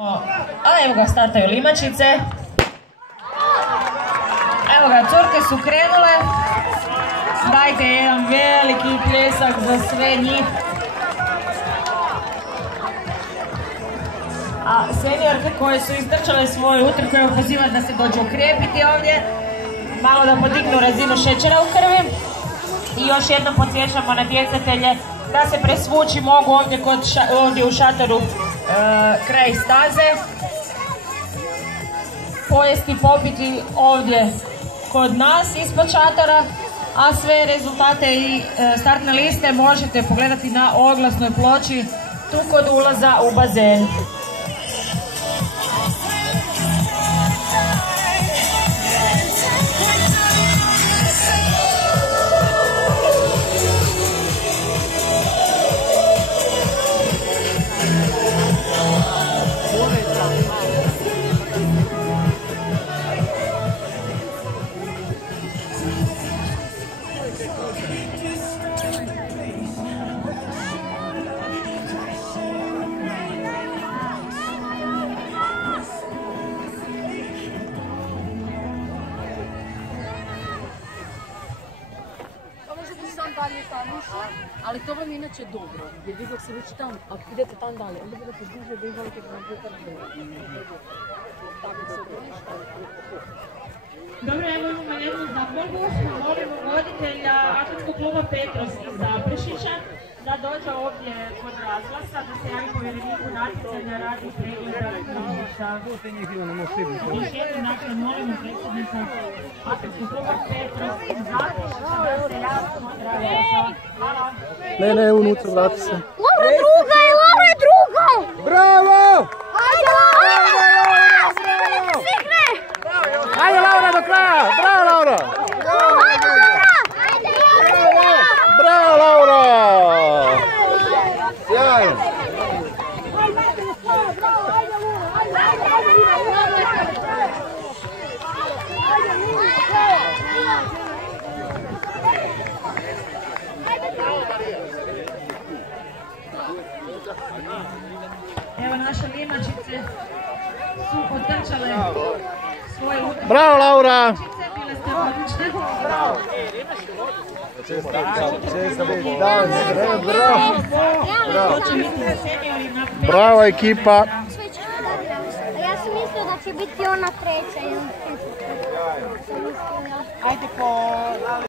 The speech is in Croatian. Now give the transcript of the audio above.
A evo ga, startaju limačice. Evo ga, curke su krenule. Dajte jedan veliki pljesak za sve njih. A seniorke koje su istrčale svoju utrku, evo pozivam da se dođu ukrepiti ovdje. Malo da podignu razinu šećera u krvi. I još jednom podsjećamo na djecatelje da se presvući mogu ovdje u šatoru kraj staze. Pojesti, popiti ovdje kod nas ispod šatora, a sve rezultate i startne liste možete pogledati na oglasnoj ploči tu kod ulaza u bazen. Ali to vam je inače dobro, jer vi dok se već tam, ako idete tam dalje, onda budete duže da izvolite na putar tako se odništa. Dobro, evo imamo jednu zamolbu, molimo voditelja Atletskog kluba Petros iz Zaprešića da dođe ovdje kod razglasa, da se javi povjereniku natjecanja radi pregleda knjižica. Još jednom dakle molimo predsjednika Atletskog kluba Petros iz Zaprešića da se javi kod razglasa. Hvala. Ne, unutra, vrati se. Laura je druga! Bravo! Ajde, Laura! Ajde, Laura, do kraja! Bravo, Laura! Bravo, Laura! Sjajno! Evo naše limačice su otrčale svoje utrke. Bravo, Laura! Bile ste odlične. Bravo, ekipa! Ja sam mislila da će biti ona treća. Ajde po